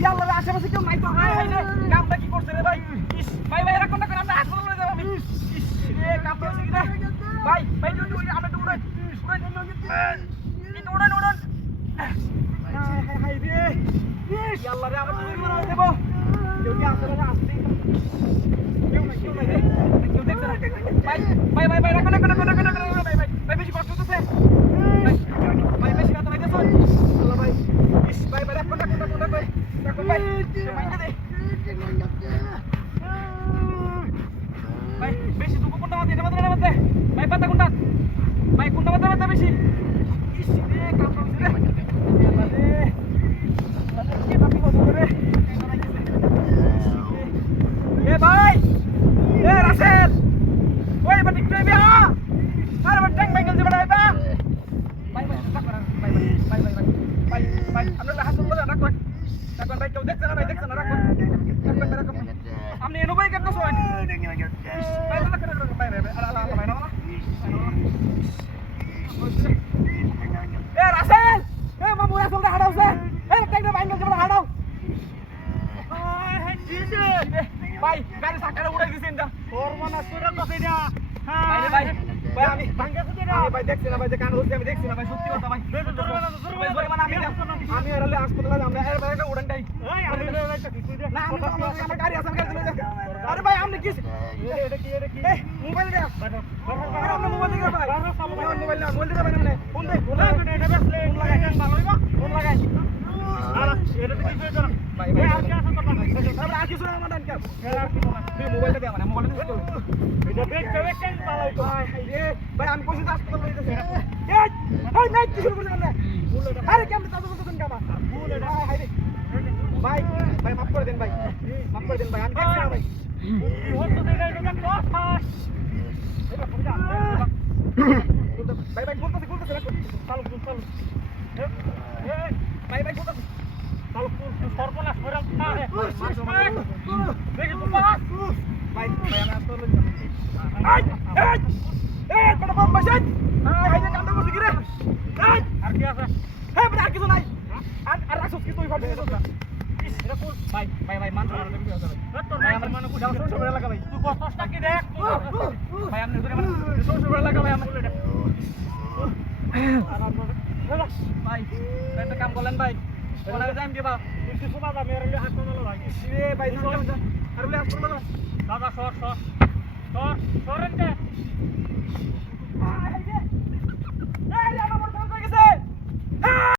ইয়াল্লা রে আশেপাশে কেউ নাই তো হাই হাই রে কামটা কি করছে রে ভাই ইস ভাই ভাই এরকম না করে আমরা হাসপাতালে নিয়ে যাব আমি ইস রে কামটা হচ্ছে কি রে ভাই ভাই আমরা তো উড়াই উড়ান উড়ান হাই হাই রে ইয়াল্লা রে আমরা তুমি মারা দেব কেউ কি আশেপাশে আসছে কেউ নাই রে কেউ দেখছে না ভাই ভাই ভাই রাখো ভাই ভাই বেশি কষ্ট হচ্ছে ভাই বেশি কথা ভাই দেখো আল্লাহ ভাই ইস ভাই ভাই রাখো ভাই ভাই বেশি দুঃখ কোনটা মাঝে এটা মাঝে ভাই পাতা কোনটা ভাই কোনটা মাঝে বেশি ইস রে কাম করছে রে আল্লাহ রে কি বাপি বসে রে এ ভাই এ রাসেল ওই বাটি প্রেমিয়া আরে বাট ট্যাঙ্ক বাইকেল যে বড় এটা ভাই আমরা হাসপাতালে বলে রাখবেন ভাই কেউ দেখছে না রাখবেন আপনি এনো ভাই কেন সোয়েন ভাই আল্লাহ ভাই না এ রাসেল এ মামু রাসেল দা হাড়াও সে এ ট্যাঙ্ক বাইকেল যে বড় হাড়াও ভাই গাড়ি সাকারে উড়াই দিছেন দা তোর মনে সুরেল তো সেইটা ভাই ভাই আমি ভাঙ্গা খুঁজে না ভাই দেখছি না ভাই যে কান হচ্ছে আমি দেখছি না ভাই সত্যি কথা ভাই ভাই মানে আমি এরালে হাসপাতালে আমরা এর বাইরে উড়ান দেই না আমার গাড়ি আছে গাড়ি চলে যা আরে ভাই আপনি কি এটা কি মোবাইল দে আরে আপনি মোবাইল দিকে ভাই মোবাইল না মোবাইল দিতে পারেন না ফোন দে ফোন এটা বেসলে ফোন লাগাই ভালো হইবা ফোন লাগাই আরে এটা কি হইছে ভাই ভাই আর কি আছে তো আমরা আর কিছু না আমাদের কি আর কি তুই মোবাইলটা দে আমার মোবাইলটা দে এটা বেক কেন পালাই তো ভাই রে ভাই আমি কোশিশ হাসপাতালে যাইতেছি এই ভাই নাই কি শুরু করছেন না আরে কেমন তাজা বলতেছেন কাবা ভুল এটা হাই রে ভাই ভাই মাফ করে দেন ভাই আমি দেখছি না ভাই কি হচ্ছে এটা লস ফাস ভাই ভাই বলতেছে চালু ভাই বলতেছে চালু সর্বনাশ করে আরে দেখি তো বাস ভাই আমি আসলে এই বড় বড় বাসাই হাই রে কান্দ করছিস কি রে আর কি আছে হ্যাঁ আর কিছু নাই আর রাখছস কি তুই ভাবছিস এটা কোন ভাই মান ধরে দেখবি হবে ভাই আমার মানে কোন সব সব লাগা ভাই তুই কষ্টটা কি দেখ ভাই আপনি ধরে মানে সব সব লাগা ভাই আমার এটা ভাই এটা কাম করলেন ভাই ওনা যাইম দিবা কিছু শোনা দা মেরে হাসপাতালে ভাই রে ভাই আর বলে হাসপাতালে দাদা সর সরেন দে